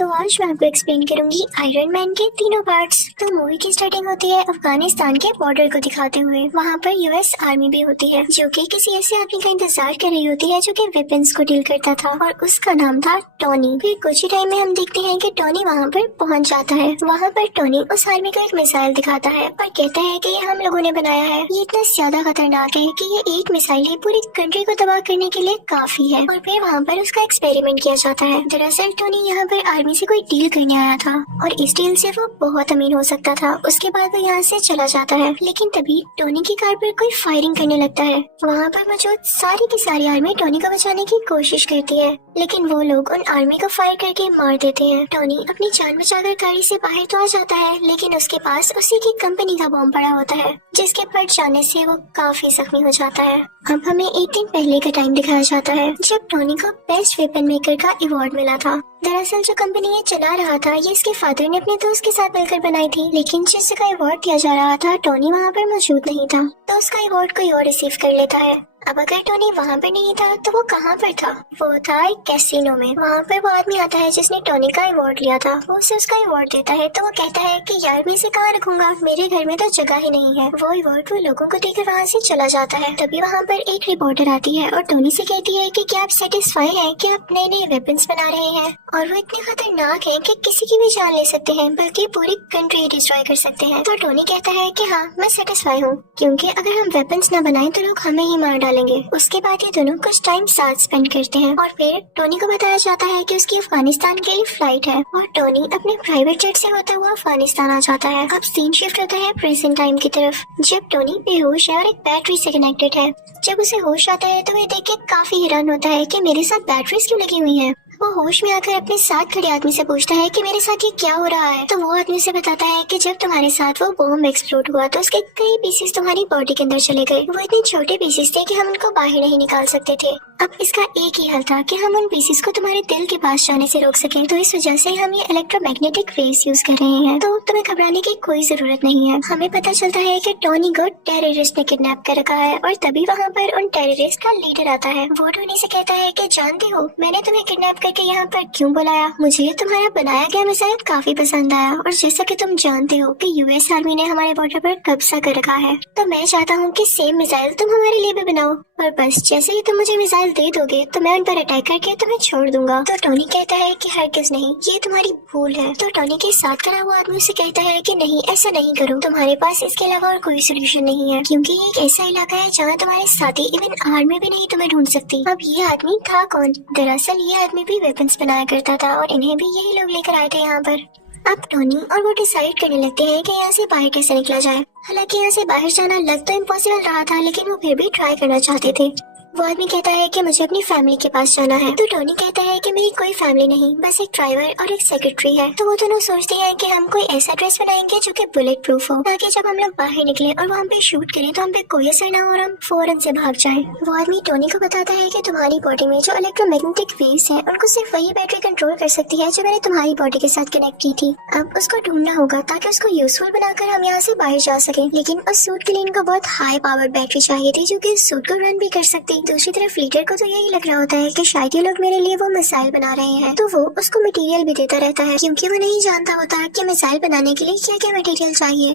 तो आज मैं आपको एक्सप्लेन करूंगी आयरन मैन के तीनों पार्ट्स। तो मूवी की स्टार्टिंग होती है अफगानिस्तान के बॉर्डर को दिखाते हुए। वहाँ पर यूएस आर्मी भी होती है जो कि किसी ऐसे आदमी का इंतजार कर रही होती है जो कि वेपन्स को डील करता था और उसका नाम था टोनी। फिर कुछ ही टाइम में हम देखते हैं कि टोनी वहाँ पर पहुँच जाता है। वहाँ पर टोनी उस आर्मी को एक मिसाइल दिखाता है और कहता है कि ये हम लोगों ने बनाया है, ये इतना ज्यादा खतरनाक है कि ये एक मिसाइल ही पूरी कंट्री को तबाह करने के लिए काफी है। और फिर वहाँ पर उसका एक्सपेरिमेंट किया जाता है। दरअसल टोनी यहाँ पर आर्मी से कोई डील करने आया था और इस डील से वो बहुत अमीर हो सकता था। उसके बाद वो यहाँ से चला जाता है, लेकिन तभी टोनी की कार पर कोई फायरिंग करने लगता है। वहाँ पर मौजूद सारी की सारी आर्मी टोनी को बचाने की कोशिश करती है, लेकिन वो लोग उन आर्मी को फायर करके मार देते हैं। टोनी अपनी जान बचाकर गाड़ी से बाहर तो आ जाता है, लेकिन उसके पास उसी की कंपनी का बॉम्ब पड़ा होता है जिसके फट जाने से वो काफी जख्मी हो जाता है। अब हमें एक दिन पहले का टाइम दिखाया जाता है जब टोनी को बेस्ट वेपन मेकर का अवार्ड मिला था। दरअसल जो कंपनी ये चला रहा था ये इसके फादर ने अपने दोस्त के साथ मिलकर बनाई थी, लेकिन जिसका अवार्ड दिया जा रहा था टोनी वहाँ पर मौजूद नहीं था, तो उसका अवार्ड कोई और रिसीव कर लेता है। अब अगर टोनी वहाँ पर नहीं था तो वो कहाँ पर था? वो था एक कैसीनो में। वहाँ पर वो आदमी आता है जिसने टोनी का अवार्ड लिया था। वो उसे उसका अवार्ड देता है तो वो कहता है कि यार मैं इसे कहाँ रखूंगा, मेरे घर में तो जगह ही नहीं है। वो अवार्ड वो लोगों को देकर वहाँ से चला जाता है। तभी वहाँ पर एक रिपोर्टर आती है और टोनी से कहती है कि क्या आप सेटिस्फाई हैं कि आप नए नए वेपन्स बना रहे हैं और वो इतने खतरनाक हैं कि किसी की भी जान ले सकते हैं, बल्कि पूरी कंट्री डिस्ट्रॉय कर सकते हैं। तो टोनी कहता है कि हाँ मैं सेटिस्फाई हूँ, क्योंकि अगर हम वेपन्स न बनाएं तो लोग हमें ही मार डालेंगे। उसके बाद ये दोनों कुछ टाइम साथ स्पेंड करते हैं और फिर टोनी को बताया जाता है कि उसकी अफगानिस्तान के लिए फ्लाइट है और टोनी अपने प्राइवेट जेट से होता हुआ अफगानिस्तान आ जाता है। अब सीन शिफ्ट होता है प्रेजेंट टाइम की तरफ, जब टोनी बेहोश है और एक बैटरी से कनेक्टेड है। जब उसे होश आता है तो वह देख के काफी हैरान होता है कि मेरे साथ बैटरीज क्यों लगी हुई है। वो होश में आकर अपने साथ खड़े आदमी से पूछता है कि मेरे साथ ये क्या हो रहा है। तो वो आदमी से बताता है कि जब तुम्हारे साथ वो बॉम्ब एक्सप्लोड हुआ तो उसके कई पीसेस तुम्हारी बॉडी के अंदर चले गए। वो इतने छोटे पीसेस थे कि हम उनको बाहर नहीं निकाल सकते थे। अब इसका एक ही हल था कि हम उन पीसेस को तुम्हारे दिल के पास जाने से रोक सकें। तो इस वजह से हम ये इलेक्ट्रोमैग्नेटिक रेस यूज कर रहे हैं, तो तुम्हें घबराने की कोई जरूरत नहीं है। हमें पता चलता है कि टोनी को टेररिस्ट ने किडनैप कर रखा है और तभी वहाँ पर उन टेररिस्ट का लीडर आता है। वो टोनी से कहता है कि जानते हो मैंने तुम्हें किडनैप करके यहाँ पर क्यों बुलाया? मुझे तुम्हारा बनाया गया मिसाइल काफी पसंद आया और जैसा कि तुम जानते हो कि यूएस आर्मी ने हमारे बॉर्डर पर कब्जा कर रखा है, तो मैं चाहता हूँ कि सेम मिसाइल तुम हमारे लिए भी बनाओ और बस जैसे ही तुम मुझे मिसाइल दे दोगे तो मैं उन पर अटैक करके तुम्हें छोड़ दूंगा। तो टोनी कहता है कि हरगिज नहीं, ये तुम्हारी भूल है। तो टोनी के साथ खड़ा हुआ आदमी उसे कहता है कि नहीं ऐसा नहीं करो, तुम्हारे पास इसके अलावा और कोई सोल्यूशन नहीं है, क्योंकि ये एक ऐसा इलाका है जहाँ तुम्हारे साथी इवन आर्मी भी नहीं तुम्हें ढूंढ सकती। अब ये आदमी था कौन? दरअसल ये आदमी भी वेपन्स बनाया करता था और इन्हें भी यही लोग लेकर आए थे यहाँ पर। अब टोनी और वो डिसाइड करने लगते हैं कि यहाँ से बाहर कैसे निकला जाए। हालांकि यहाँ से बाहर जाना लग तो इम्पॉसिबल रहा था, लेकिन वो फिर भी ट्राई करना चाहते थे। वो आदमी कहता है कि मुझे अपनी फैमिली के पास जाना है। तो टोनी कहता है कि मेरी कोई फैमिली नहीं, बस एक ड्राइवर और एक सेक्रेटरी है। तो वो दोनों सोचते हैं कि हम कोई ऐसा ड्रेस बनाएंगे जो कि बुलेट प्रूफ हो, ताकि जब हम लोग बाहर निकले और वहाँ पे शूट करें तो हम पे कोई असर ना हो और हम फौरन से भाग जाएं। वो आदमी टोनी को बताता है कि तुम्हारी बॉडी में जो इलेक्ट्रोमैग्नेटिक वेव्स हैं उनको सिर्फ वही बैटरी कंट्रोल कर सकती है जो मैंने तुम्हारी बॉडी के साथ कनेक्ट की थी। अब उसको ढूंढना होगा ताकि उसको यूजफुल बनाकर हम यहाँ से बाहर जा सके, लेकिन उस सूट के लिए इनको बहुत हाई पावर्ड बैटरी चाहिए थी जो कि इस सूट को रन भी कर सकती। दूसरी तरफ लीडर को तो यही लग रहा होता है कि शायद ये लोग मेरे लिए वो मिसाइल बना रहे हैं, तो वो उसको मटेरियल भी देता रहता है, क्योंकि वो नहीं जानता होता कि मिसाइल बनाने के लिए क्या क्या मटेरियल चाहिए।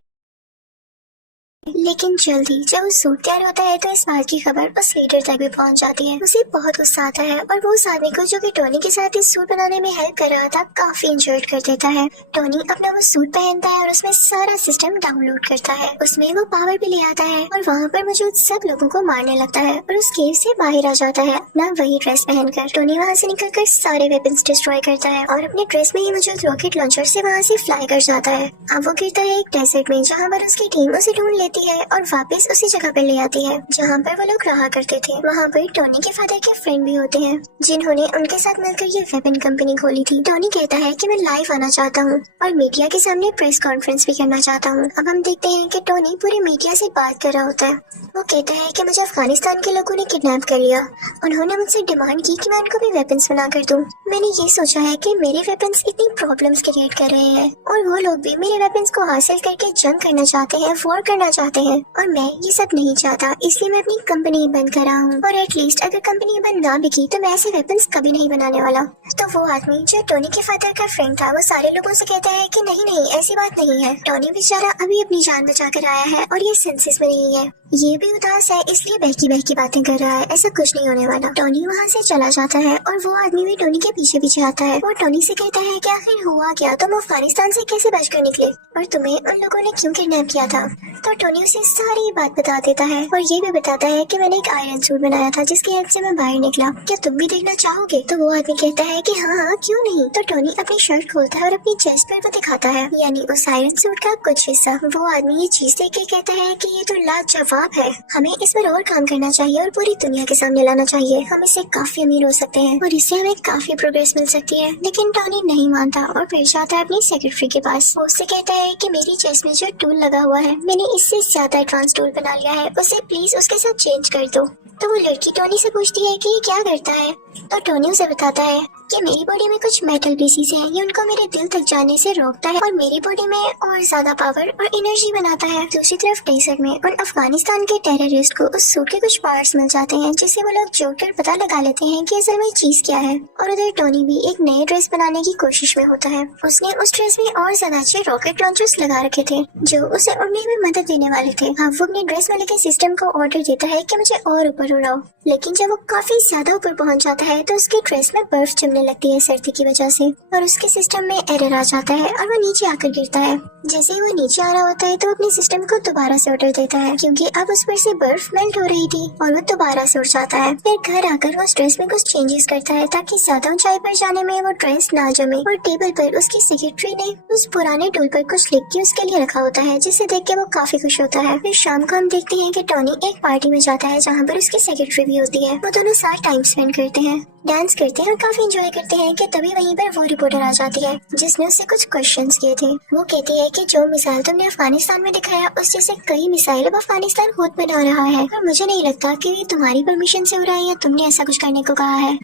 लेकिन जल्दी जब वो सूट तैयार होता है तो इस बात की खबर उस लीडर तक भी पहुंच जाती है। उसे बहुत गुस्सा आता है और वो उस आदमी को जो कि टोनी के साथ इस सूट बनाने में हेल्प कर रहा था काफी इंजर्ड कर देता है। टोनी अपना वो सूट पहनता है और उसमें सारा सिस्टम डाउनलोड करता है। उसमें वो पावर भी ले आता है और वहाँ पर मौजूद सब लोगों को मारने लगता है और उस केव से बाहर आ जाता है अपना वही ड्रेस पहनकर। टोनी वहाँ से निकलकर सारे वेपन्स डिस्ट्रॉय करता है और अपने ड्रेस में ही मौजूद रॉकेट लॉन्चर से वहाँ से फ्लाई कर जाता है। अब वो गिरता है एक डेजर्ट में, जहाँ पर उसकी टीम उसे ढूंढ लेती है और वापस उसी जगह पर ले आती है जहाँ पर वो लोग रहा करते थे। वहाँ पर टोनी के फादर के फ्रेंड भी होते हैं जिन्होंने उनके साथ मिलकर ये वेपन कंपनी खोली थी। टोनी कहता है कि मैं लाइव आना चाहता हूँ और मीडिया के सामने प्रेस कॉन्फ्रेंस भी करना चाहता हूँ। अब हम देखते हैं कि टोनी पूरी मीडिया से बात कर रहा होता है। वो कहता है कि मुझे अफगानिस्तान के लोगों ने किडनैप कर लिया। उन्होंने मुझसे डिमांड की कि मैं उनको भी वेपन्स बना कर दूं। मैंने ये सोचा है कि मेरे वेपन्स इतनी प्रॉब्लम्स क्रिएट कर रहे हैं और वो लोग भी मेरे वेपन्स को हासिल करके जंग करना चाहते हैं, वॉर करना चाहते चाहते हैं और मैं ये सब नहीं चाहता, इसलिए मैं अपनी कंपनी बंद कर रहा हूँ। और एटलीस्ट अगर कंपनी बंद ना बिकी तो मैं ऐसे वेपन्स कभी नहीं बनाने वाला। तो वो आदमी जो टोनी के फादर का फ्रेंड था वो सारे लोगों से कहता है कि नहीं नहीं ऐसी बात नहीं है, टोनी बेचारा अभी अपनी जान बचा कर आया है और ये सेंसेस में नहीं है, ये भी उदास है इसलिए बहकी बहकी बातें कर रहा है, ऐसा कुछ नहीं होने वाला। टोनी वहाँ से चला जाता है और वो आदमी भी टोनी के पीछे पीछे आता है। वो टोनी से कहता है कि आखिर हुआ क्या, तुम अफगानिस्तान से कैसे बचकर निकले और तुम्हें उन लोगों ने क्यों किडनैप किया था। तो टोनी उसे सारी बात बता देता है और ये भी बताता है कि मैंने एक आयरन सूट बनाया था जिसकी हेल्प से मैं बाहर निकला, क्या तुम भी देखना चाहोगे। तो वो आदमी कहता है कि हाँ क्यों नहीं। तो टोनी अपनी शर्ट खोलता है और अपनी चेस्ट पर वो दिखाता है, यानी उस आयरन सूट का कुछ हिस्सा। वो आदमी ये चीज देख के कहता है कि ये तो लाजवाब है, हमें इस पर और काम करना चाहिए और पूरी दुनिया के सामने लाना चाहिए, हम इससे काफी अमीर हो सकते हैं और इससे हमें काफी प्रोग्रेस मिल सकती है। लेकिन टोनी नहीं मानता और फिर जाता है अपनी सेक्रेटरी के पास। वो उससे कहता है कि मेरी चेस्ट में जो टूल लगा हुआ है मैंने इससे ज्यादा एडवांस टूल बना लिया है, उसे प्लीज उसके साथ चेंज कर दो। तो वो लड़की टोनी से पूछती है कि ये क्या करता है। तो टोनी उसे बताता है कि मेरी बॉडी में कुछ मेटल पीसीस हैं, ये उनको मेरे दिल तक जाने से रोकता है और मेरी बॉडी में और ज्यादा पावर और एनर्जी बनाता है। दूसरी तरफ डेजर्ट में उन अफगानिस्तान के टेररिस्ट को उस सूट के कुछ पार्ट्स मिल जाते हैं जिससे वो लोग जोड़कर पता लगा लेते हैं कि असल में चीज क्या है। और उधर टोनी भी एक नए ड्रेस बनाने की कोशिश में होता है। उसने उस ड्रेस में और ज्यादा अच्छे रॉकेट लॉन्चर्स लगा रखे थे जो उसे उड़ने में मदद देने वाले थे। अब वो अपने ड्रेस वाले के सिस्टम को ऑर्डर देता है कि मुझे और ऊपर उड़ाओ, लेकिन जब वो काफी ज्यादा ऊपर पहुंच जाता है तो उसके ड्रेस में बर्फ जमने लगती है सर्दी की वजह से और उसके सिस्टम में एरर आ जाता है और वो नीचे आकर गिरता है। जैसे ही वो नीचे आ रहा होता है तो अपने सिस्टम को दोबारा से ऑर्डर देता है क्योंकि अब उस पर से बर्फ मेल्ट हो रही थी और वो दोबारा से उड़ जाता है। फिर घर आकर वो उस ड्रेस में कुछ चेंजेस करता है ताकि ज्यादा ऊंचाई पर जाने में वो ड्रेस ना जमे। और टेबल पर उसकी सेक्रेटरी ने उस पुराने टूल पर कुछ लिख के उसके लिए रखा होता है जिसे देख के वो काफी खुश होता है। फिर शाम को हम देखते हैं कि टोनी एक पार्टी में जाता है जहाँ पर उसकी सेक्रेटरी भी होती है। वो दोनों साथ टाइम स्पेंड करते हैं, डांस करते हैं और काफी एंजॉय करते हैं कि तभी वहीं पर वो रिपोर्टर आ जाती है जिसने उससे कुछ क्वेश्चंस किए थे। वो कहती है कि जो मिसाइल तुमने अफगानिस्तान में दिखाया उस जैसे कई मिसाइल अब अफगानिस्तान खुद बना रहा है और मुझे नहीं लगता कि ये तुम्हारी परमिशन से हो रहा है या तुमने ऐसा कुछ करने को कहा है।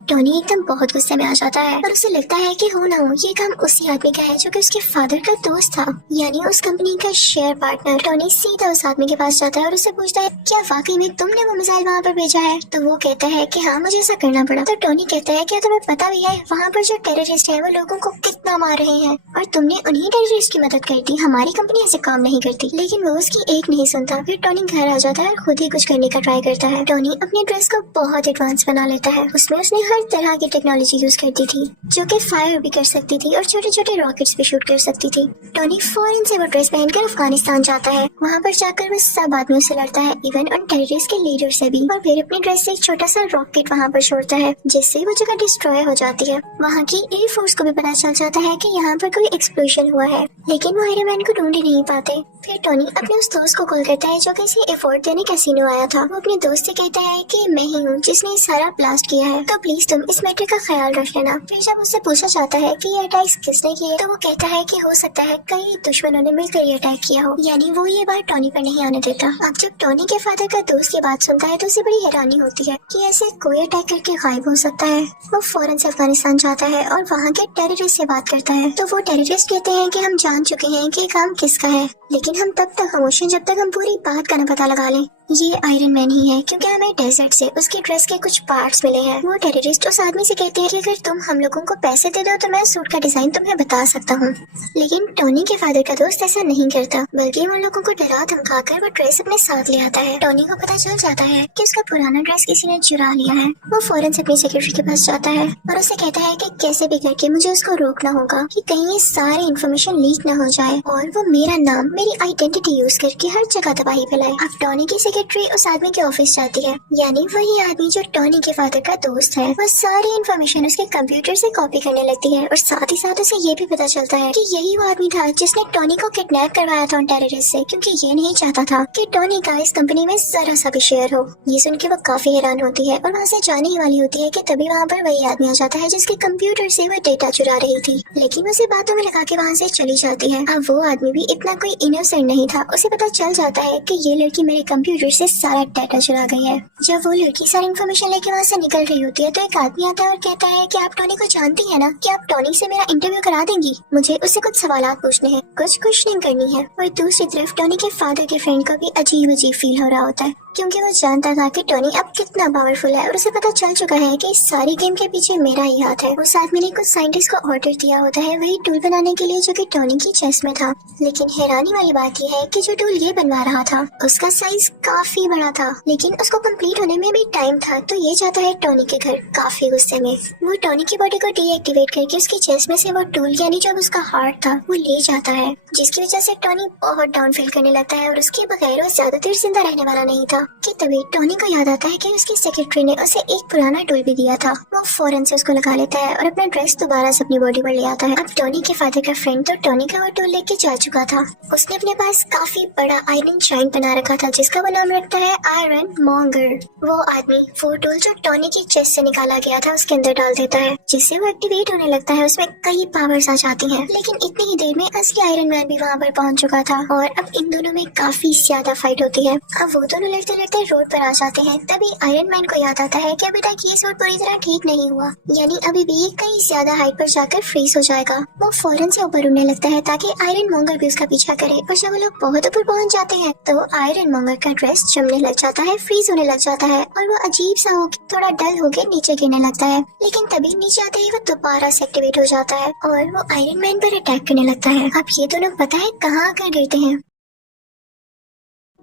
टोनी एकदम बहुत गुस्से में आ जाता है और उसे लगता है कि हो ना हो ये काम उसी आदमी का है जो कि उसके फादर का दोस्त था, यानी उस कंपनी का शेयर पार्टनर। टोनी सीधा उस आदमी के पास जाता है और उससे पूछता है क्या वाकई में तुमने वो मिसाइल वहाँ पर भेजा है। तो वो कहता है कि हाँ मुझे ऐसा करना पड़ा। तो टोनी कहता है क्या तुम्हें पता भी है वहाँ पर जो टेररिस्ट है वो लोगों को कितना मार रहे हैं और तुमने उन्हीं टेररिस्ट की मदद कर दी, हमारी कंपनी ऐसे काम नहीं करती। लेकिन वो उसकी एक नहीं सुनता। फिर टोनी घर आ जाता है और खुद ही कुछ करने का ट्राई करता है। टोनी अपने ड्रेस को बहुत एडवांस बना लेता है, उसमें उसने हर तरह की टेक्नोलॉजी यूज करती थी जो कि फायर भी कर सकती थी और छोटे छोटे रॉकेट्स भी शूट कर सकती थी। टोनी फौरन से वो ड्रेस पहनकर अफगानिस्तान जाता है। वहाँ पर जाकर वो सब आदमियों से लड़ता है, इवन उन टेररिस्ट के लीडर से भी, और फिर अपने ड्रेस से एक छोटा सा रॉकेट वहाँ पर छोड़ता है जिससे वो जगह डिस्ट्रॉय हो जाती है। वहाँ की एयरफोर्स को भी पता चल जाता है कि यहाँ पर कोई एक्सप्लोजन हुआ है, लेकिन वो आयरन मैन को ढूंढ ही नहीं पाते। फिर टोनी अपने उस दोस्त को कॉल करता है जो किसी एफर्ट देने कैसीनो आया था। वो अपने दोस्त से कहता है कि मैं ही हूँ जिसने सारा ब्लास्ट किया है, तो प्लीज तुम इस मैटर का ख्याल रख लेना। फिर जब उससे पूछा जाता है कि ये अटैक किसने किए तो वो कहता है कि हो सकता है कई दुश्मनों ने मिलकर ये अटैक किया हो, यानी वो ये बात टोनी पर नहीं आने देता। अब जब टोनी के फादर का दोस्त ये बात सुनता है तो उसे बड़ी हैरानी होती है कि ऐसे कोई अटैक करके गायब हो सकता है। वो फौरन से अफगानिस्तान जाता है और वहाँ के टेररिस्ट से बात करता है। तो वो टेररिस्ट कहते हैं कि हम जान चुके हैं कि काम किसका है, लेकिन हम तब तक खामोश हैं जब तक हम पूरी बात का न पता लगा लें। ये आयरन मैन ही है क्योंकि हमें डेजर्ट से उसकी ड्रेस के कुछ पार्ट्स मिले हैं। वो टेररिस्ट उस आदमी से कहते हैं कि अगर तुम हम लोगों को पैसे दे दो तो मैं सूट का डिजाइन तुम्हें बता सकता हूँ। लेकिन टोनी के फादर का दोस्त ऐसा नहीं करता, बल्कि वो लोगों को डरा धमकाकर वो ड्रेस अपने साथ ले आता है। टोनी को पता चल जाता है कि उसका पुराना ड्रेस किसी ने चुरा लिया है। वो फौरन से अपनी सेक्रेटरी के पास जाता है और उसे कहता है कि कैसे भी करके मुझे उसको रोकना होगा कि कहीं ये सारी इन्फॉर्मेशन लीक न हो जाए और वो मेरा नाम, मेरी आइडेंटिटी यूज करके हर जगह तबाही फैलाए। अब टोनी की सेक्रेटरी उस आदमी के ऑफिस जाती है, यानी वही आदमी जो टोनी के फादर का दोस्त है। वो सारी इन्फॉर्मेशन उसके कंप्यूटर से कॉपी करने लगती है और साथ ही साथ उसे ये भी पता चलता है कि यही वो आदमी था जिसने टोनी को किडनैप करवाया था उन टेररिस्ट से, क्योंकि ये नहीं चाहता था कि टोनी का इस कंपनी में जरा सा भी शेयर हो। ये सुन के वो काफी हैरान होती है और वहाँ से जाने ही वाली होती है कि तभी वहाँ पर वही आदमी आ जाता है जिसके कंप्यूटर से वो डेटा चुरा रही थी, लेकिन उसे बातों में लगा के वहाँ से चली जाती है। अब वो आदमी भी इतना कोई इनोसेंट नहीं था, उसे पता चल जाता है कि ये लड़की मेरे कंप्यूटर कंप्यूटर से सारा डाटा चुरा गई है। जब वो लड़की सारी इन्फॉर्मेशन लेके वहाँ से निकल रही होती है तो एक आदमी आता है और कहता है कि आप टॉनी को जानती है ना, कि आप टॉनी से मेरा इंटरव्यू करा देंगी, मुझे उससे कुछ सवालात पूछने हैं, कुछ क्वेश्चनिंग करनी है। और दूसरी तरफ टॉनी के फादर के फ्रेंड को भी अजीब अजीब फील हो रहा होता है, क्योंकि वो जानता था कि टॉनी अब कितना पावरफुल है और उसे पता चल चुका है कि इस सारी गेम के पीछे मेरा ही हाथ है। उस आदमी ने कुछ साइंटिस्ट को ऑर्डर दिया होता है वही टूल बनाने के लिए जो कि टॉनी की चेस्ट में था। लेकिन हैरानी वाली बात यह है कि जो टूल ये बनवा रहा था उसका साइज काफी बड़ा था, लेकिन उसको कंप्लीट होने में भी टाइम था। तो ये जाता है टॉनी के घर काफी गुस्से में। वो टॉनी की बॉडी को डीएक्टिवेट करके उसकी चेस्ट में से वो टूल यानी जो उसका हार्ट था वो ले जाता है, जिसकी वजह से टॉनी बहुत डाउन फील करने लगता है और उसके बगैर वो ज्यादा देर जिंदा रहने वाला नहीं था। कि तभी टॉनी को याद आता है कि उसकी सेक्रेटरी ने उसे एक पुराना टूल भी दिया था। वो फौरन से उसको लगा लेता है और अपना ड्रेस दोबारा से अपनी बॉडी पर ले आता है। अब टॉनी के फादर का फ्रेंड तो टॉनी का वो टूल लेके जा चुका था। उसने अपने पास काफी बड़ा आयरन शाइन बना रखा था जिसका वो नाम रखता है आयरन मॉन्गर। वो आदमी वो टूल जो टॉनी की चेस्ट से निकाला गया था उसके अंदर डाल देता है, जिससे वो एक्टिवेट होने लगता है। उसमें कई पावर्स आ जाती हैं। लेकिन इतनी ही देर में असली आयरन मैन भी वहाँ पर पहुँच चुका था और अब इन दोनों में काफी ज्यादा फाइट होती है। अब वो दोनों लड़ते लड़ते रोड पर आ जाते हैं। तभी आयरन मैन को याद आता है कि अभी तक ये सूट पूरी तरह ठीक नहीं हुआ, यानी अभी भी ये कहीं ज्यादा हाइट पर जाकर फ्रीज हो जाएगा। वो फौरन से ऊपर उड़ने लगता है ताकि आयरन मॉन्गर भी उसका पीछा करे। और जब वो लोग बहुत ऊपर पहुंच जाते हैं तो आयरन मॉन्गर का ड्रेस जमने लग जाता है, फ्रीज होने लग जाता है और वो अजीब सा हो थोड़ा डल होकर नीचे गिरने लगता है। लेकिन तभी नीचे आते ही वो दोबारा से एक्टिवेट हो जाता है और वो आयरन मैन पर अटैक करने लगता है। अब ये दोनों पता है कहाँ आकर गिरते हैं?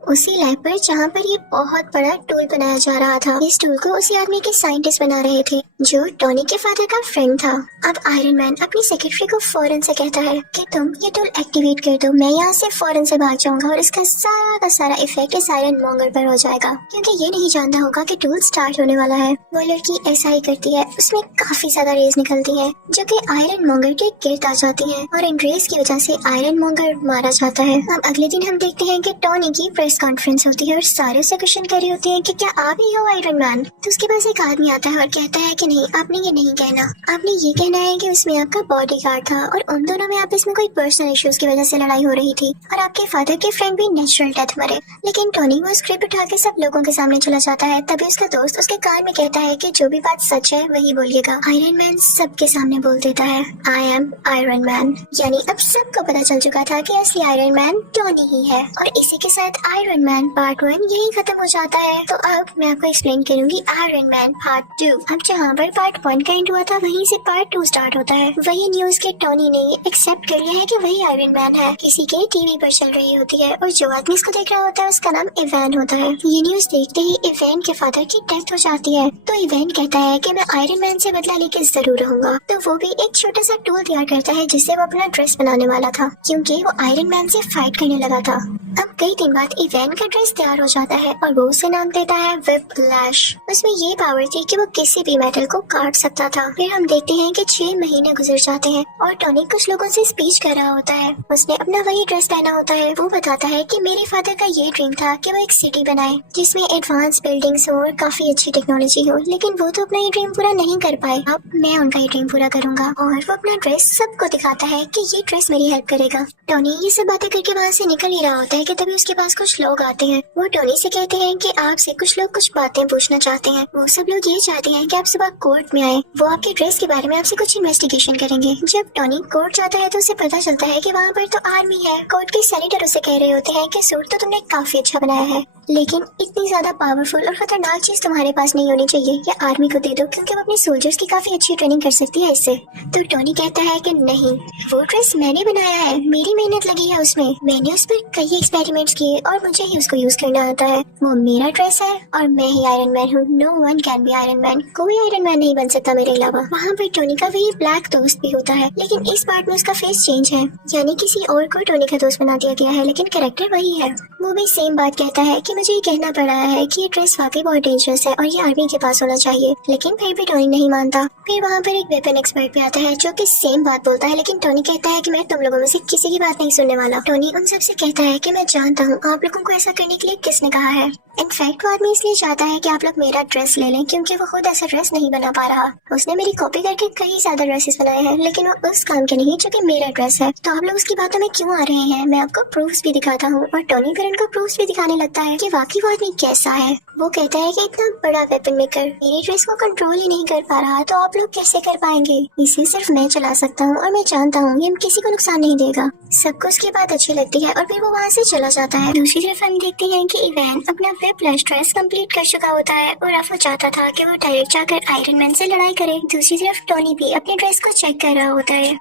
उसी लैब पर जहाँ पर ये बहुत बड़ा टूल बनाया जा रहा था। इस टूल को उसी आदमी के साइंटिस्ट बना रहे थे जो टॉनी के फादर का फ्रेंड था। अब आयरन मैन अपनी सेक्रेटरी को फौरन से कहता है कि तुम ये टूल एक्टिवेट कर दो, मैं यहाँ से फौरन से भाग जाऊंगा और इसका सारा का सारा इफेक्ट इस आयरन मॉन्गर पर हो जाएगा, क्योंकि ये नहीं जानता होगा कि टूल स्टार्ट होने वाला है। वो लड़की ऐसा ही करती है, उसमें काफी ज्यादा रेज निकलती है जो कि आयरन मॉन्गर के गिर्द आ जाती है और इन रेज की वजह से आयरन मॉन्गर मारा जाता है। अब अगले दिन हम देखते हैं कि टॉनी की कॉन्फ्रेंस होती है और सारे उससे क्वेश्चन कर रही होती हैं कि क्या आप ही हो आयरन मैन? तो उसके पास एक आदमी आता है और कहता है कि नहीं, आपने ये नहीं कहना, आपने ये कहना है कि उसमें आपका बॉडीगार्ड था और उन दोनों में आपस में कोई पर्सनल इश्यूज की वजह से लड़ाई हो रही थी और आपके फादर के फ्रेंड भी नेचुरल डेथ मरे। लेकिन टोनी वो स्क्रिप्ट उठा के सब लोगों के सामने चला जाता है। तभी उसका दोस्त उसके कान में कहता है कि जो भी बात सच है वही बोलिएगा। आयरन मैन सबके सामने बोल देता है आई एम आयरन मैन, यानी अब सबको पता चल चुका था कि असली आयरन मैन टोनी ही है। और इसी के साथ आयरन मैन पार्ट 1 यही खत्म हो जाता है। तो अब मैं आपको एक्सप्लेन करूंगी आयरन मैन पार्ट 2। अब जहाँ पर पार्ट 1 का एंड हुआ था वहीं से पार्ट 2 स्टार्ट होता है। वही न्यूज के टोनी ने एक्सेप्ट कर लिया है कि वही आयरन मैन है, किसी के टीवी पर चल रही होती है और जो आदमी इसको देख रहा होता है उसका नाम इवैन होता है। ये न्यूज देखते ही इवैन के फादर की डेथ हो जाती है। तो इवैन कहता है कि मैं आयरन मैन से बदला लेके जरूर रहूंगा। तो वो भी एक छोटा सा टूल तैयार करता है जिससे वो अपना ड्रेस बनाने वाला था, क्योंकि वो आयरन मैन से फाइट करने लगा था। अब कई दिन बाद इवैन का ड्रेस तैयार हो जाता है और वो उसे नाम देता है व्हिप्लैश। उसमें ये पावर थी कि वो किसी भी मेटल को काट सकता था। फिर हम देखते हैं कि 6 महीने गुजर जाते हैं और टोनी कुछ लोगों से स्पीच कर रहा होता है। उसने अपना वही ड्रेस पहना होता है। वो बताता है कि मेरे फादर का ये ड्रीम था कि वो एक सिटी बनाए जिसमें एडवांस बिल्डिंग्स हो और काफी अच्छी टेक्नोलॉजी हो, लेकिन वो तो अपना ये ड्रीम पूरा नहीं कर पाए। अब मैं उनका ये ड्रीम पूरा करूंगा। और वो अपना ड्रेस सबको दिखाता है कि ये ड्रेस मेरी हेल्प करेगा। टोनी ये सब बातें करके वहाँ से निकल ही रहा होता है कि तभी उसके पास कुछ लोग आते हैं। वो टोनी से कहते हैं कि आपसे कुछ लोग कुछ बातें पूछना चाहते हैं। वो सब लोग ये चाहते हैं कि आप सुबह कोर्ट में आए, वो आपके ड्रेस के बारे में आपसे कुछ इन्वेस्टिगेशन करेंगे। जब टोनी कोर्ट जाता है तो उसे पता चलता है कि वहाँ पर तो आर्मी है। कोर्ट के सेनेटर उसे कह रहे होते हैं कि सूट तो तुमने काफी अच्छा बनाया है, लेकिन इतनी ज्यादा पावरफुल और खतरनाक चीज तुम्हारे पास नहीं होनी चाहिए, या आर्मी को दे दो क्योंकि वो अपने सोल्जर्स की काफी अच्छी ट्रेनिंग कर सकती है इससे। तो टोनी कहता है कि नहीं, वो ड्रेस मैंने बनाया है, मेरी मेहनत लगी है उसमें, मैंने उस पर कई एक्सपेरिमेंट्स किए और मुझे ही उसको यूज करना आता है। वो मेरा ड्रेस है और मैं ही आयरन मैन हूँ। No one can be Iron Man, कोई आयरन मैन नहीं बन सकता मेरे अलावा। वहाँ पर टोनी का वही ब्लैक दोस्त भी होता है, लेकिन इस पार्ट में उसका फेस चेंज है, यानी किसी और को टोनी का दोस्त बना दिया गया है, लेकिन कैरेक्टर वही है। वो भी सेम बात कहता है कि मुझे ये कहना पड़ रहा है कि ये ड्रेस वाकई बहुत डेंजरस है और ये आर्मी के पास होना चाहिए, लेकिन फिर भी टोनी नहीं मानता। फिर वहाँ पर एक वेपन एक्सपर्ट भी आता है जो कि सेम बात बोलता है, लेकिन टोनी कहता है कि मैं तुम लोगों में से किसी की बात नहीं सुनने वाला। टोनी उन सब से कहता है कि मैं जानता हूँ आप लोगों को ऐसा करने के लिए किसने कहा है। इनफैक्ट वो आदमी इसलिए चाहता है कि आप लोग मेरा ड्रेस ले लें क्योंकि वो खुद ऐसा ड्रेस नहीं बना पा रहा। उसने मेरी कॉपी करके कई ज्यादा ड्रेसेस बनाए हैं, लेकिन वो उस काम के नहीं जो कि मेरा ड्रेस है। तो आप लोग उसकी बातों में क्यों आ रहे हैं? मैं आपको प्रूफ्स भी दिखाता हूँ। और टोनी फिर उनको प्रूफ्स भी दिखाने लगता है कि वाकई वो आदमी कैसा है। वो कहता है कि इतना बड़ा वेपन मेकर मेरी ड्रेस को कंट्रोल ही नहीं कर पा रहा तो आप लोग कैसे कर पाएंगे। इसे सिर्फ मैं चला सकता हूँ और मैं जानता हूँ ये किसी को नुकसान नहीं देगा। सबको उसकी बात अच्छी लगती है और फिर वो वहाँ से चला जाता है। दूसरी तरफ हम देखते हैं कि इवान अपना व्हिप्लैश ड्रेस कंप्लीट कर चुका होता है और अब वो चाहता था कि वो डायरेक्ट जाकर आयरन मैन से लड़ाई करे। दूसरी तरफ टोनी भी अपने ड्रेस को चेक कर रहा होता है।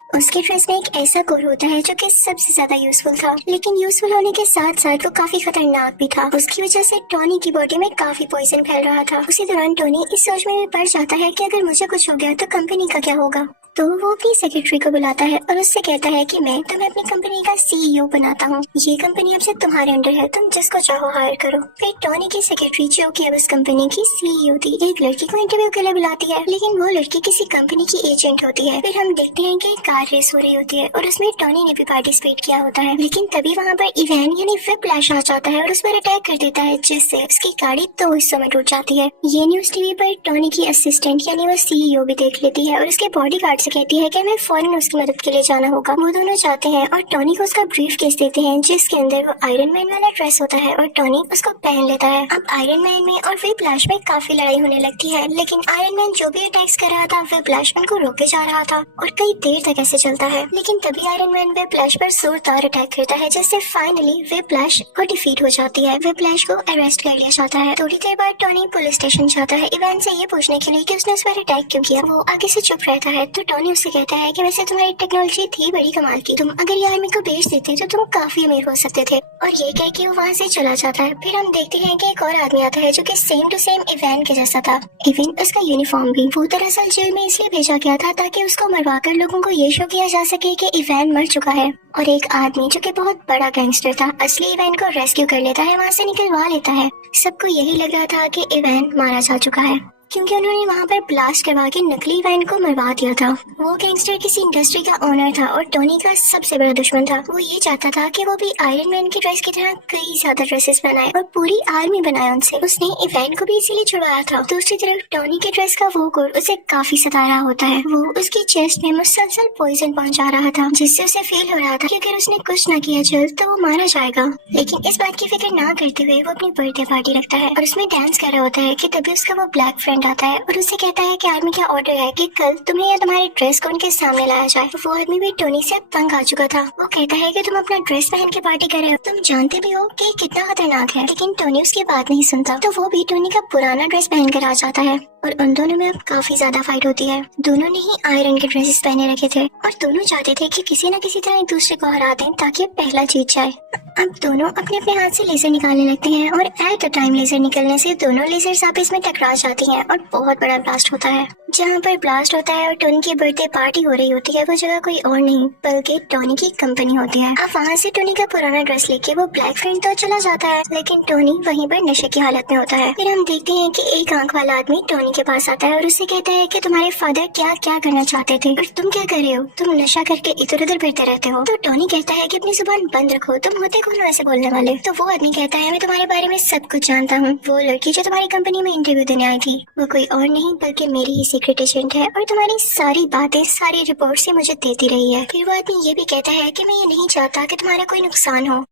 उसके ड्रेस में एक ऐसा कोर होता है जो कि सबसे ज्यादा यूजफुल था, लेकिन यूजफुल होने के साथ साथ वो काफी खतरनाक भी था। उसकी वजह से टोनी की बॉडी में काफी पॉइजन फैल रहा था। उसी दौरान टोनी इस सोच में भी पड़ जाता है कि अगर मुझे कुछ हो गया तो कंपनी का क्या होगा। तो वो अपनी सेक्रेटरी को बुलाता है और उससे कहता है कि मैं तुम्हें अपनी कंपनी का सीईओ बनाता हूँ। ये कंपनी अब से तुम्हारे अंडर है, तुम जिसको चाहो हायर करो। फिर टोनी की सेक्रेटरी जो कि अब उस कंपनी की सीईओ थी, एक लड़की को इंटरव्यू के लिए बुलाती है, लेकिन वो लड़की किसी कंपनी की एजेंट होती है। फिर हम देखते हैं कि कार रेस हो रही होती है और उसमें टोनी ने भी पार्टिसिपेट किया होता है, लेकिन तभी वहाँ पर इवान यानी व्हिप्लैश आ जाता है और उस पर अटैक कर देता है, जिससे उसकी गाड़ी 2 हिस्सों में टूट जाती है। ये न्यूज टीवी पर टोनी की असिस्टेंट यानी वो सीईओ भी देख लेती है और उसके बॉडीगार्ड से कहती है कि हमें फौरन उसकी मदद के लिए जाना होगा। वो दोनों जाते हैं और टोनी को उसका ब्रीफ केस देते हैं जिसके अंदर वो आयरन मैन वाला ड्रेस होता है और टोनी उसको पहन लेता है। अब आयरन मैन में और व्हिप्लैश में काफी लड़ाई होने लगती है, लेकिन आयरन मैन जो भी अटैक्स कर रहा था व्हिप्लैश उनको रोके जा रहा था और कई देर तक ऐसे चलता है। लेकिन तभी आयरन मैन व्हिप्लैश पर जोरदार अटैक करता है, जिससे फाइनली व्हिप्लैश को डिफीट हो जाती है। व्हिप्लैश को अरेस्ट कर लिया जाता है। थोड़ी देर बाद टोनी पुलिस स्टेशन जाता है इवान से ये पूछने के लिए कि उसने उस पर अटैक क्यों किया। वो आगे से चुप रहता है तो टोनी उससे कहता है कि वैसे तुम्हारी टेक्नोलॉजी थी बड़ी कमाल की, तुम अगर ये आर्मी को बेच देते तो तुम काफी अमीर हो सकते थे। और ये कह के वो वहाँ से चला जाता है। फिर हम देखते हैं कि एक और आदमी आता है जो कि सेम टू सेम इवान के जैसा था, इवन उसका यूनिफॉर्म भी। वो दरअसल जेल में इसलिए भेजा गया था ताकि उसको मरवाकर लोगों को ये शो किया जा सके कि इवान मर चुका है। और एक आदमी जो कि बहुत बड़ा गैंगस्टर था असली इवान को रेस्क्यू कर लेता है, वहाँ से निकलवा लेता है। सबको यही लग रहा था कि इवान मारा जा चुका है क्योंकि उन्होंने वहाँ पर ब्लास्ट करवा के नकली इवान को मरवा दिया था। वो गैंगस्टर किसी इंडस्ट्री का ओनर था और टोनी का सबसे बड़ा दुश्मन था। वो ये चाहता था कि वो भी आयरन मैन की ड्रेस की तरह कई ज्यादा ड्रेसेस बनाए और पूरी आर्मी बनाए उनसे। उसने इवान को भी इसीलिए छुड़वाया था। दूसरी तरफ टोनी के ड्रेस का वो कोर उसे काफी सता रहा होता है। वो उसकी चेस्ट में मुसलसल पॉइजन पहुंचा रहा था, जिससे उसे फील हो रहा था कि अगर उसने कुछ न किया जल्द तो वो मारा जाएगा। लेकिन इस बात की फिक्र ना करते हुए वो अपनी बर्थडे पार्टी रखता है और उसमें डांस कर रहा होता है कि तभी उसका वो ब्लैक फ्रेंड आता है और उसे कहता है कि आर्मी का ऑर्डर है कि कल तुम्हें या तुम्हारे ड्रेस को उनके सामने लाया जाए। वो आदमी भी टोनी से तंग आ चुका था। वो कहता है कि तुम अपना ड्रेस पहन के पार्टी कर रहे हो, तुम जानते भी हो कि कितना खतरनाक है, लेकिन टोनी उसकी बात नहीं सुनता। तो वो भी टोनी का पुराना ड्रेस पहन कर आ जाता है और उन दोनों में अब काफी ज्यादा फाइट होती है। दोनों ने ही आयरन के ड्रेसेस पहने रखे थे और दोनों चाहते थे कि किसी न किसी तरह एक दूसरे को हरा दें ताकि पहला जीत जाए। अब दोनों अपने अपने हाथ से लेजर निकालने लगते हैं और एट अ टाइम लेजर निकलने से दोनों लेजर्स आपस में टकरा जाती हैं और बहुत बड़ा ब्लास्ट होता है। जहाँ पर ब्लास्ट होता है और टोनी की बर्थडे पार्टी हो रही होती है वो जगह कोई और नहीं बल्कि टोनी की कंपनी होती है। अब वहाँ से टोनी का पुराना ड्रेस लेके वो ब्लैक फ्रेंड तो चला जाता है, लेकिन टोनी वहीं पर नशे की हालत में होता है। फिर हम देखते हैं कि एक आंख वाला आदमी टोनी के पास आता है और उससे कहता है कि तुम्हारे फादर क्या क्या करना चाहते थे और तुम क्या कर रहे हो, तुम नशा करके इधर उधर फिरते रहते हो। तो टोनी कहता है कि अपनी जुबान बंद रखो, तुम होते कौन हो ऐसे बोलने वाले। तो वो आदमी कहता है मैं तुम्हारे बारे में सब कुछ जानता हूँ। वो लड़की जो तुम्हारी कंपनी में इंटरव्यू देने आई थी वो कोई और नहीं बल्कि मेरी ही सीक्रेट एजेंट है और तुम्हारी सारी बातें सारी रिपोर्ट से मुझे देती रही है। फिर वो आदमी ये भी कहता है कि मैं ये नहीं चाहता कि तुम्हारा कोई नुकसान हो,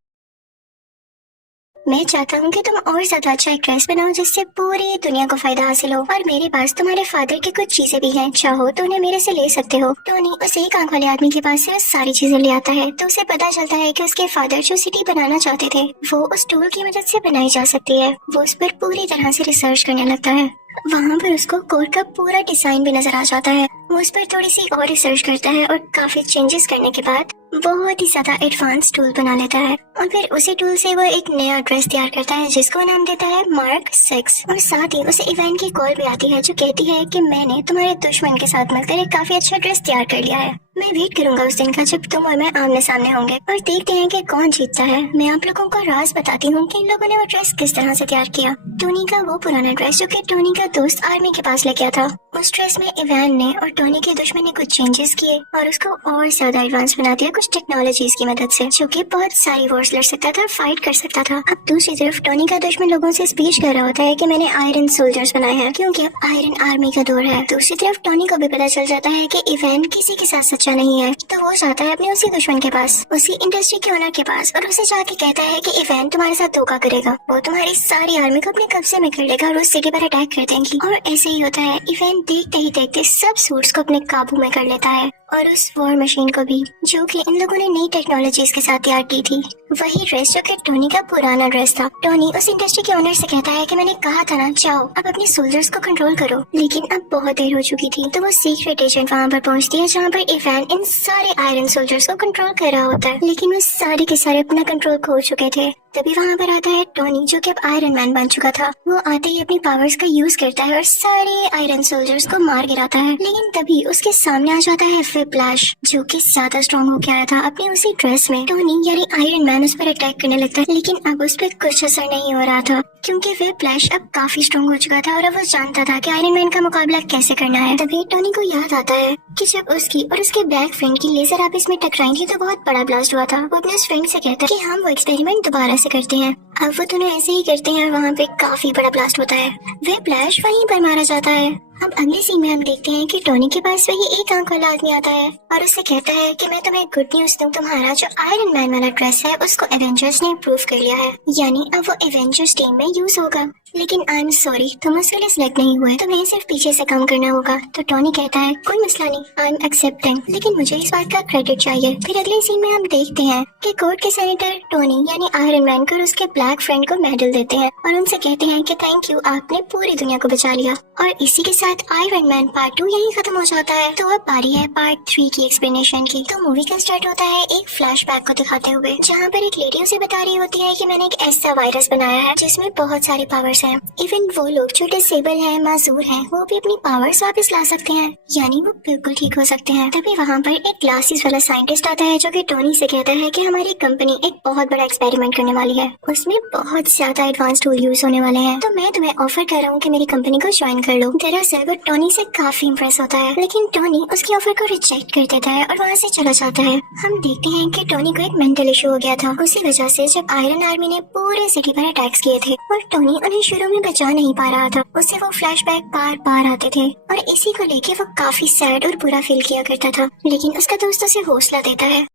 मैं चाहता हूँ कि तुम और ज्यादा अच्छा एक ड्रेस बनाओ जिससे पूरी दुनिया को फायदा हासिल हो। और मेरे पास तुम्हारे फादर की कुछ चीजें भी हैं, चाहो तो उन्हें मेरे से ले सकते हो। टोनी उस एक आंख वाले आदमी के पास से वो सारी चीजें ले आता है तो उसे पता चलता है कि उसके फादर जो सिटी बनाना चाहते थे वो उस टूल की मदद से बनाई जा सकती है। वो उस पर पूरी तरह से रिसर्च करने लगता है। वहाँ पर उसको कोर का पूरा डिजाइन भी नजर आ जाता है। वो उस पर थोड़ी सी और रिसर्च करता है और काफी चेंजेस करने के बाद बहुत ही ज्यादा एडवांस टूल बना लेता है और फिर उसी टूल से वो एक नया ड्रेस तैयार करता है जिसको नाम देता है मार्क 6। और साथ ही उसे इवान की कॉल भी आती है जो कहती है कि मैंने तुम्हारे दुश्मन के साथ मिलकर एक काफी अच्छा ड्रेस तैयार कर लिया है। मैं वेट करूंगा उस दिन का जब तुम और मैं आमने सामने होंगे और देखते हैं कि कौन जीतता है। मैं आप लोगों को राज बताती हूँ कि इन लोगों ने वो ड्रेस किस तरह से तैयार किया। टोनी का वो पुराना ड्रेस जो कि टोनी का दोस्त आर्मी के पास लेके आया था, उस ड्रेस में इवान ने और टोनी के दुश्मन ने कुछ चेंजेस किए और उसको और ज्यादा एडवांस बना दिया कुछ टेक्नोलॉजीज की मदद से, जो कि बहुत सारी वॉर्स लड़ सकता था, फाइट कर सकता था। अब दूसरी तरफ टोनी का दुश्मन लोगों से स्पीच कर रहा होता है कि मैंने आयरन सोल्जर्स बनाए हैं क्योंकि अब आयरन आर्मी का दौर है। दूसरी तरफ टोनी को भी पता चल जाता है कि इवान किसी के साथ सच्चा बच्चा नहीं है। तो वो जाता है अपने उसी दुश्मन के पास, उसी इंडस्ट्री के ओनर के पास, और उसे जाके कहता है कि इवेंट तुम्हारे साथ धोखा करेगा, वो तुम्हारी सारी आर्मी को अपने कब्जे में कर लेगा और उस सिटी पर अटैक कर देंगी। और ऐसे ही होता है, इवेंट देखते ही देखते सब सूट्स को अपने काबू में कर लेता है और उस वॉर मशीन को भी, जो कि इन लोगों ने नई टेक्नोलॉजीज के साथ तैयार की थी। वही ड्रेस जो कि टोनी का पुराना ड्रेस था। टोनी उस इंडस्ट्री के ओनर से कहता है कि मैंने कहा था ना, जाओ अब अपने सोल्जर्स को कंट्रोल करो, लेकिन अब बहुत देर हो चुकी थी। तो वो सीक्रेट एजेंट वहाँ पर पहुँचती है जहाँ पर इवेंट इन सारे आयरन सोल्जर्स को कंट्रोल कर रहा होता है, लेकिन वो सारे के सारे अपना कंट्रोल खो चुके थे। तभी वहाँ पर आता है टोनी, जो कि अब आयरन मैन बन चुका था। वो आते ही अपनी पावर्स का यूज करता है और सारे आयरन सोल्जर्स को मार गिराता है, लेकिन तभी उसके सामने आ जाता है व्हिप्लैश, जो कि ज्यादा स्ट्रॉन्ग होके आया था अपनी उसी ड्रेस में। टोनी यानी आयरन मैन उस पर अटैक करने लगता है, लेकिन अब उस पर कुछ असर नहीं हो रहा था, क्योंकि व्हिप्लैश अब काफी स्ट्रॉन्ग हो चुका था और अब वो जानता था कि आयरन मैन का मुकाबला कैसे करना है। तभी टोनी को याद आता है कि जब उसकी और उसके ब्लैक फ्रेंड की लेजर आपस में टकराई थी तो बहुत बड़ा ब्लास्ट हुआ था। वो अपने उस फ्रेंड से कहता है कि हम वो एक्सपेरिमेंट दोबारा से करते हैं। अब वो दोनों ऐसे ही करते हैं और वहाँ पे काफी बड़ा ब्लास्ट होता है। व्हिप्लैश वहीं पर मारा जाता है। अब अगले सीन में हम देखते हैं कि टोनी के पास वही एक आंख वाला आदमी आता है और उससे कहता है कि मैं तुम्हें गुड न्यूज दूं, तुम्हारा जो आयरन मैन वाला ड्रेस है उसको एवेंजर्स ने अप्रूव कर लिया है, यानी अब वो एवेंजर्स टीम में यूज होगा। लेकिन आई एम सॉरी, तुम उसके लिए सिलेक्ट नहीं हुए, तुम्हें सिर्फ पीछे से काम करना होगा। तो टोनी कहता है कोई मसला नहीं, आई एम एक्सेप्टिंग, लेकिन मुझे इस बात का क्रेडिट चाहिए। फिर अगले सीन में हम देखते हैं कि कोर्ट के सेनेटर टोनी यानी आयरन मैन को और उसके ब्लैक फ्रेंड को मेडल देते हैं और उनसे कहते हैं कि थैंक यू, आपने पूरी दुनिया को बचा लिया। और इसी के साथ आयरन मैन पार्ट 2 यही खत्म हो जाता है। तो अब बारी है पार्ट 3 की एक्सप्लेनेशन की। तो मूवी का स्टार्ट होता है एक फ्लैशबैक को दिखाते हुए, जहाँ पर एक लेडी उसे बता रही होती है कि मैंने एक ऐसा वायरस बनाया है जिसमें बहुत सारे पावर्स हैं। इवन वो लोग जो डिसेबल हैं, माजूर हैं, वो भी अपनी पावर्स वापस ला सकते हैं, यानी वो बिल्कुल ठीक हो सकते हैं। तभी वहाँ पर एक ग्लासेस वाला साइंटिस्ट आता है जो कि टोनी से कहता है कि हमारी कंपनी एक बहुत बड़ा एक्सपेरिमेंट करने वाली है, उसमें बहुत ज्यादा एडवांस टूल यूज होने वाले हैं, तो मैं तुम्हें ऑफर कर रहा हूँ कि मेरी कंपनी को ज्वाइन कर लो। दरअसल वो टोनी से काफी इम्प्रेस होता है, लेकिन टोनी उसकी ऑफर को रिजेक्ट कर देता है और वहाँ से चला जाता है। हम देखते हैं कि टोनी को एक मेंटल इशू हो गया था, उसी वजह से जब आयरन आर्मी ने पूरे सिटी पर अटैक्स किए थे और टोनी उन्हें शुरू में बचा नहीं पा रहा था, उससे वो फ्लैशबैक बार बार आते थे और इसी को लेके वो काफी सैड और बुरा फील किया करता था। लेकिन उसका दोस्त उसे हौसला देता है।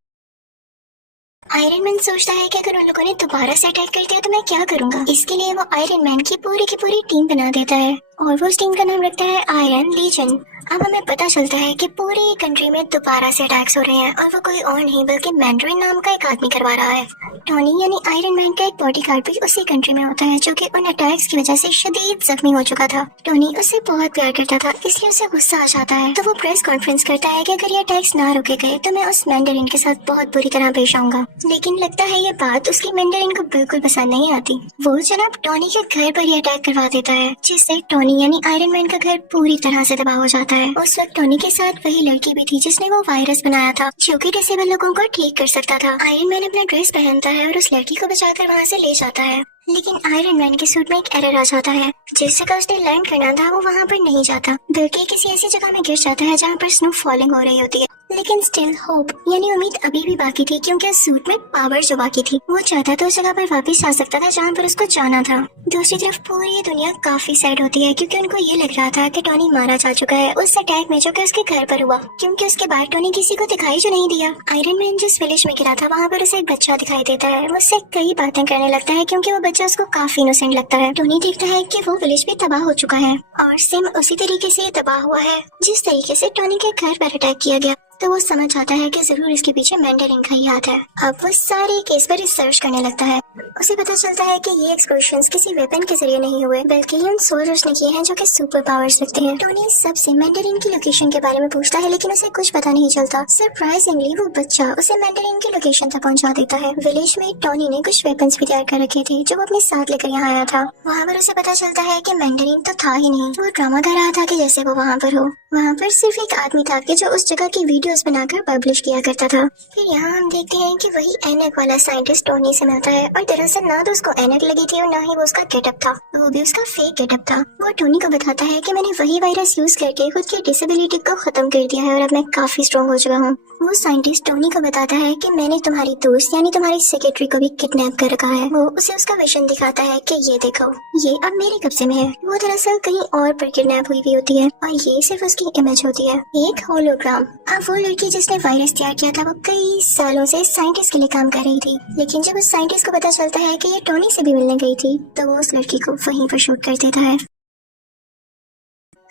आयरन मैन सोचता है कि अगर उन लोगों ने दोबारा से अटैक कर दिया तो मैं क्या करूंगा। इसके लिए वो आयरन मैन की पूरी टीम बना देता है और वो उस टीम का नाम रखता है आयरन लीजन। अब हमें पता चलता है कि पूरी कंट्री में दोबारा से अटैक्स हो रहे हैं और वो कोई और नहीं बल्कि मैंड्रिन नाम का एक आदमी करवा रहा है। टोनी यानी आयरन मैन का एक बॉडीगार्ड भी उसी कंट्री में होता है जो कि उन अटैक्स की वजह से शदीद जख्मी हो चुका था। टोनी उससे बहुत प्यार करता था, इसलिए उसे गुस्सा आ जाता है। तो वो प्रेस कॉन्फ्रेंस करता है कि अगर ये अटैक्स ना रोके गए तो मैं उस मैंडरिन के साथ बहुत बुरी तरह पेश आऊंगा। लेकिन लगता है ये बात उसकी मैंडरिन को बिल्कुल पसंद नहीं आती। वो जनाब टोनी के घर पर ही अटैक करवा देता है, जिससे टोनी यानी आयरन मैन का घर पूरी तरह से तबाह हो जाता है। उस वक्त टोनी के साथ वही लड़की भी थी जिसने वो वायरस बनाया था, जो कि डिसेबल लोगों को ठीक कर सकता था। आयरन मैन अपना ड्रेस पहनता है और उस लड़की को बचाकर वहाँ से ले जाता है, लेकिन आयरन मैन के सूट में एक एरर आ जाता है। जिस जगह उसने लैंड करना था वो वहाँ पर नहीं जाता, बल्कि किसी ऐसी जगह में गिर जाता है जहाँ पर स्नो फॉलिंग हो रही होती है। लेकिन स्टिल होप यानी उम्मीद अभी भी बाकी थी, क्योंकि उस सूट में पावर जो बाकी थी वो चाहता तो उस जगह पर वापस आ सकता था जहाँ पर उसको जाना था। दूसरी तरफ पूरी दुनिया काफी सैड होती है, क्योंकि उनको ये लग रहा था कि टोनी मारा जा चुका है उस अटैक में जो कि उसके घर पर हुआ, क्योंकि उसके बाद टोनी किसी को दिखाई जो नहीं दिया। आयरन मैन जिस विलेज में गिरा था वहाँ पर उसे एक बच्चा दिखाई देता है, वो उससे कई बातें करने लगता है क्योंकि वो बच्चा उसको काफी इनोसेंट लगता है। टोनी देखता है कि वो विलेज भी तबाह हो चुका है और सेम उसी तरीके से तबाह हुआ है जिस तरीके से टोनी के घर पर अटैक किया गया। तो वो समझ जाता है कि जरूर इसके पीछे मैंडरिन का ही हाथ है। अब वो सारे केस पर रिसर्च करने लगता है। उसे पता चलता है कि ये एक्सप्लोजन्स किसी वेपन के जरिए नहीं हुए, बल्कि उन सोल्जर्स ने किए हैं जो कि सुपर पावर्स रखते हैं। टोनी सबसे मैंडरिन की लोकेशन के बारे में पूछता है, लेकिन उसे कुछ पता नहीं चलता। सरप्राइजिंगली वो बच्चा उसे मैंडरिन की लोकेशन तक पहुंचा देता है। विलेज में टोनी ने कुछ वेपन्स भी तैयार कर रखे थे जो वो अपने साथ लेकर यहाँ आया था। वहाँ पर उसे पता चलता है कि मैंडरिन तो था ही नहीं, वो ड्रामा कर रहा था कि जैसे वो वहाँ पर हो। वहाँ पर सिर्फ एक आदमी था कि जो उस जगह की वीडियोस बनाकर पब्लिश किया करता था। फिर यहाँ हम देखते हैं कि वही ऐनक वाला साइंटिस्ट टोनी से मिलता है और दरअसल ना तो उसको ऐनक लगी थी और ना ही वो उसका गेटअप था, वो भी उसका फेक गेटअप था। वो टोनी को बताता है कि मैंने वही वायरस यूज करके खुद की डिसेबिलिटी को खत्म कर दिया है और अब मैं काफी स्ट्रॉन्ग हो चुका हूँ। वो साइंटिस्ट टोनी को बताता है कि मैंने तुम्हारी दोस्त यानी तुम्हारी सेक्रेटरी को भी किडनैप कर रखा है। वो उसे उसका विजन दिखाता है कि ये देखो, ये अब मेरे कब्जे में है। वो दरअसल कहीं और पर किडनैप हुई भी होती है और ये सिर्फ उसकी इमेज होती है, एक होलोग्राम। अब वो लड़की जिसने वायरस तैयार किया था वो कई सालों से साइंटिस्ट के लिए काम कर रही थी, लेकिन जब उस साइंटिस्ट को पता चलता है कि ये टोनी से भी मिलने गई थी तो वो उस लड़की को वहीं पर शूट कर देता है।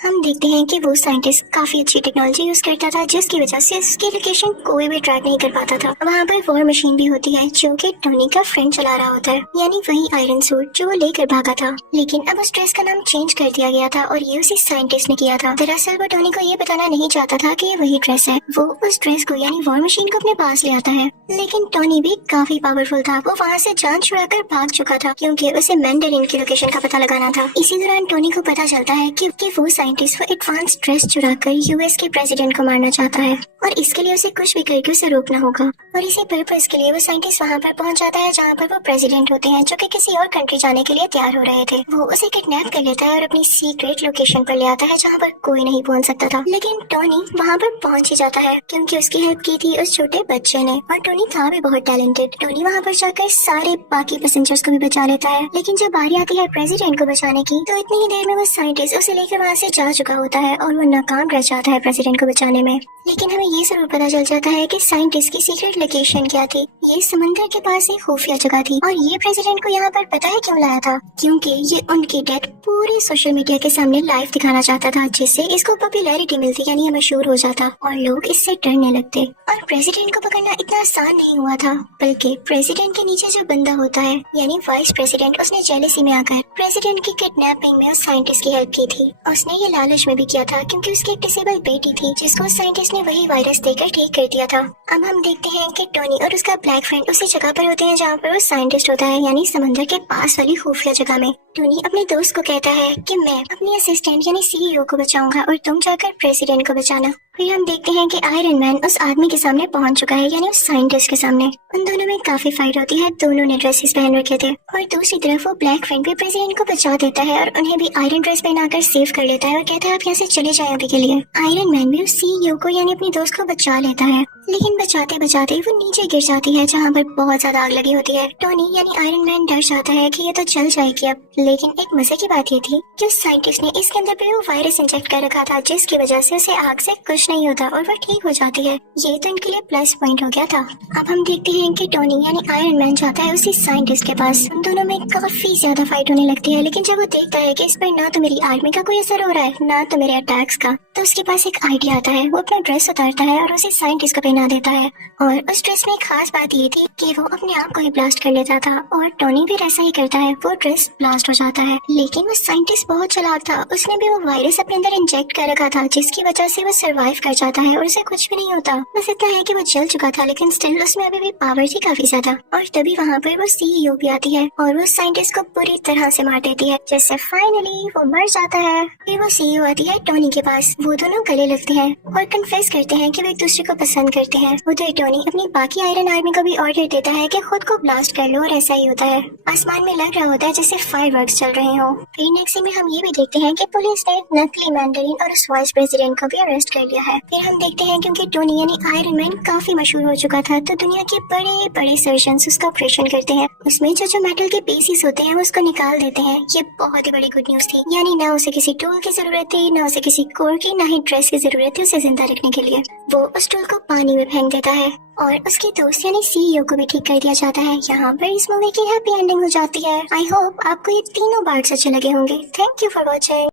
हम देखते हैं कि वो साइंटिस्ट काफी अच्छी टेक्नोलॉजी यूज करता था, जिसकी वजह से उसकी लोकेशन कोई भी ट्रैक नहीं कर पाता था। वहाँ पर वॉर मशीन भी होती है जो कि टोनी का फ्रेंड चला रहा होता है, यानी वही आयरन सूट जो वो लेकर भागा था। लेकिन अब उस ड्रेस का नाम चेंज कर दिया गया था और ये उसी साइंटिस्ट ने किया था। दरअसल वो टोनी को ये बताना नहीं चाहता था कि ये वही ड्रेस है। वो उस ड्रेस को यानी वॉर मशीन को अपने पास ले आता है, लेकिन टोनी भी काफी पावरफुल था। वो वहाँ से जान छुड़ाकर भाग चुका था क्योंकि उसे मैंडरिन की लोकेशन का पता लगाना था। इसी दौरान टोनी को पता चलता है कि वो साइंटिस्ट वो एडवांस ड्रेस चुराकर यूएस के प्रेसिडेंट को मारना चाहता है और इसके लिए उसे कुछ भी करके उसे रोकना होगा। और इसी पर्पस के लिए वो साइंटिस्ट वहाँ पर पहुँच जाता है जहाँ पर वो प्रेसिडेंट होते हैं, जो कि किसी और कंट्री जाने के लिए तैयार हो रहे थे। वो उसे किडनैप कर लेता है और अपनी सीक्रेट लोकेशन पर ले आता है जहाँ पर कोई नहीं पहुँच सकता था। लेकिन टोनी वहाँ पर पहुँच ही जाता है क्योंकि उसकी हेल्प की थी उस छोटे बच्चे ने, और टोनी था भी बहुत टैलेंटेड। टोनी वहाँ पर जाकर सारे बाकी पैसेंजर्स को भी बचा लेता है, लेकिन जब बारी आती है प्रेसिडेंट को बचाने की तो इतनी ही देर में वो साइंटिस्ट उसे लेकर वहाँ से जा चुका होता है और वो नाकाम रह जाता है प्रेसिडेंट को बचाने में। लेकिन हमें ये जरूर पता चल जाता है कि साइंटिस्ट की सीक्रेट लोकेशन क्या थी। ये समंदर के पास एक खुफिया जगह थी और ये प्रेसिडेंट को यहाँ पर पता है क्यों लाया था, क्योंकि ये उनकी डेथ पूरे सोशल मीडिया के सामने लाइव दिखाना चाहता था, जिससे इसको पॉपुलैरिटी मिलती यानी मशहूर हो जाता और लोग इससे डरने लगते। और प्रेसिडेंट को पकड़ना इतना आसान नहीं हुआ था, बल्कि प्रेसिडेंट के नीचे जो बंदा होता है यानी वाइस प्रेसिडेंट, उसने जेलसी में आकर प्रेसिडेंट की किडनैपिंग में उस साइंटिस्ट की हेल्प की थी। उसने ये लालच में भी किया था क्योंकि उसकी एक डिसेबल बेटी थी जिसको साइंटिस्ट ने वही वायरस देकर ठीक कर दिया था। अब हम देखते हैं कि टोनी और उसका ब्लैक फ्रेंड उसी जगह पर होते हैं जहाँ पर वो साइंटिस्ट होता है, यानी समंदर के पास वाली खुफिया जगह में। टोनी अपने दोस्त को कहता है कि मैं अपनी असिस्टेंट यानी सीईओ को बचाऊंगा और तुम जाकर प्रेसिडेंट को बचाना। फिर हम देखते हैं कि आयरन मैन उस आदमी के सामने पहुंच चुका है, यानी उस साइंटिस्ट के सामने। उन दोनों में काफी फाइट होती है, दोनों ने ड्रेसेस पहन रखे थे। और दूसरी तरफ वो ब्लैक फ्रेंड भी प्रेसिडेंट को बचा देता है और उन्हें भी आयरन ड्रेस पहनाकर सेव कर लेता है और कहता है आप यहाँ से चले जाएं अभी के लिए। आयरन मैन भी उस सीईओ को यानी अपनी दोस्त को बचा लेता है, लेकिन बचाते बचाते वो नीचे गिर जाती है जहाँ पर बहुत ज्यादा आग लगी होती है। टोनी यानी आयरन मैन डर जाता है कि ये तो जल जाएगी अब, लेकिन एक मजे की बात ये थी कि उस साइंटिस्ट ने इसके अंदर भी वो वायरस इंजेक्ट कर रखा था, जिसकी वजह से उसे आग से कुछ नहीं होता और वो ठीक हो जाती है। ये तो इनके लिए प्लस पॉइंट हो गया था। अब हम देखते हैं कि टोनी यानी आयरन मैन जाता है उसी साइंटिस्ट के पास। उन दोनों में काफी ज्यादा फाइट होने लगती है, लेकिन जब वो देखता है कि इस पर ना तो मेरी आर्मी का कोई असर हो रहा है ना तो मेरे अटैक्स का, तो उसके पास एक आइडिया आता है। वो अपना ड्रेस उतारता है और उसे साइंटिस्ट को पहना देता है। और उस ड्रेस में खास बात ये थी कि वो अपने आप को ही ब्लास्ट कर लेता था और टोनी भी ऐसा ही करता है, वो ड्रेस ब्लास्ट हो जाता है। लेकिन वो साइंटिस्ट बहुत चालाक था, उसने भी वो वायरस अपने अंदर इंजेक्ट कर रखा था, जिसकी वजह से वो सरवाइव कर जाता है और उसे कुछ भी नहीं होता। बस इतना है कि वो जल चुका था, लेकिन स्टिल उसमें अभी भी पावर थी काफी ज्यादा। और तभी वहाँ पर वो सीईओ भी आती है और वो साइंटिस्ट को पूरी तरह से मार देती है, जिससे फाइनली वो मर जाता है। फिर वो सीईओ आती है टोनी के पास, वो दोनों गले लगते हैं और कन्फेस करते हैं कि वो एक दूसरे को पसंद करते हैं। उधर टोनी अपनी बाकी आयरन आर्मी को भी ऑर्डर देता है कि खुद को ब्लास्ट कर लो, और ऐसा ही होता है। आसमान में लग रहा होता है जैसे फायरवर्क्स चल रहे हो। फिर नेक्स्ट में हम ये भी देखते हैं कि पुलिस ने नकली मैंडरिन और उस वाइस प्रेसिडेंट को भी अरेस्ट कर लिया है। फिर हम देखते हैं क्योंकि टोनी यानी आयरन मैन काफी मशहूर हो चुका था, तो दुनिया के बड़े बड़े सर्जन्स उसका ऑपरेशन करते हैं। उसमें जो मेटल के पीसेस होते हैं वो उसको निकाल देते हैं। ये बहुत ही बड़ी गुड न्यूज थी, यानी ना उसे किसी टूल की जरूरत थी, ना उसे किसी कोर की, ना ही ड्रेस की जरूरत थी उसे जिंदा रखने के लिए। वो उस टूल को पानी में फेंक देता है और उसके दोस्त यानी सीईओ को भी ठीक कर दिया जाता है। यहाँ पर इस मूवी की हैप्पी एंडिंग हो जाती है। आई होप आपको ये तीनों पार्ट्स अच्छे लगे होंगे। Thank you for watching.